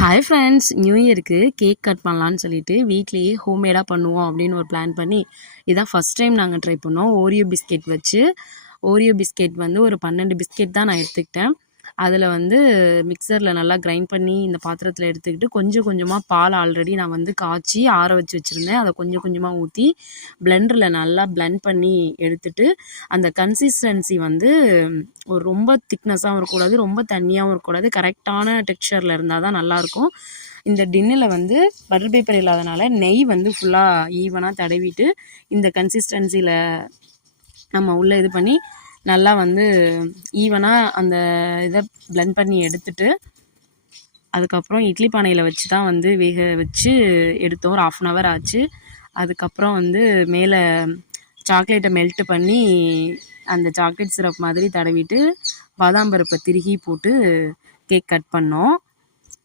Hi friends, new இயருக்கு cake cut பண்ணலான்னு சொல்லிட்டு வீட்லேயே ஹோம்மேடாக பண்ணுவோம் அப்படின்னு ஒரு பிளான் பண்ணி இதான் ஃபஸ்ட் டைம் நாங்கள் ட்ரை பண்ணோம். ஓரியோ பிஸ்கெட் வச்சு ஓரியோ பிஸ்கெட் வந்து ஒரு 12 பிஸ்கெட் தான் நான் எடுத்துக்கிட்டேன். அதில் வந்து மிக்சரில் நல்லா கிரைண்ட் பண்ணி இந்த பாத்திரத்தில் எடுத்துக்கிட்டு கொஞ்சம் கொஞ்சமாக பால் ஆல்ரெடி நான் வந்து காய்ச்சி ஆற வச்சு வச்சுருந்தேன். அதை கொஞ்சம் கொஞ்சமாக ஊற்றி பிளெண்டரில் நல்லா பிளெண்ட் பண்ணி எடுத்துட்டு அந்த கன்சிஸ்டன்சி வந்து ஒரு ரொம்ப திக்னஸாகவும் இருக்கக்கூடாது, ரொம்ப தண்ணியாகவும் இருக்கக்கூடாது, கரெக்டான டெக்ஸ்சரில் இருந்தால் தான் நல்லாயிருக்கும். இந்த டின்னில் வந்து பட்டர் பேப்பர் இல்லாதனால நெய் வந்து ஃபுல்லாக ஈவனாக தடவிட்டு இந்த கன்சிஸ்டன்சியில் நம்ம உள்ளே இது பண்ணி நல்லா வந்து ஈவனாக அந்த இதை பிளெண்ட் பண்ணி எடுத்துட்டு அதுக்கப்புறம் இட்லி பானையில் வச்சு தான் வந்து வேக வச்சு எடுத்தோம். ஒரு 1/2 hour ஆச்சு. அதுக்கப்புறம் வந்து மேலே சாக்லேட்டை மெல்ட் பண்ணி அந்த சாக்லேட் சிரப் மாதிரி தடவிட்டு பாதாம் பருப்பை திருகி போட்டு கேக் கட் பண்ணோம்.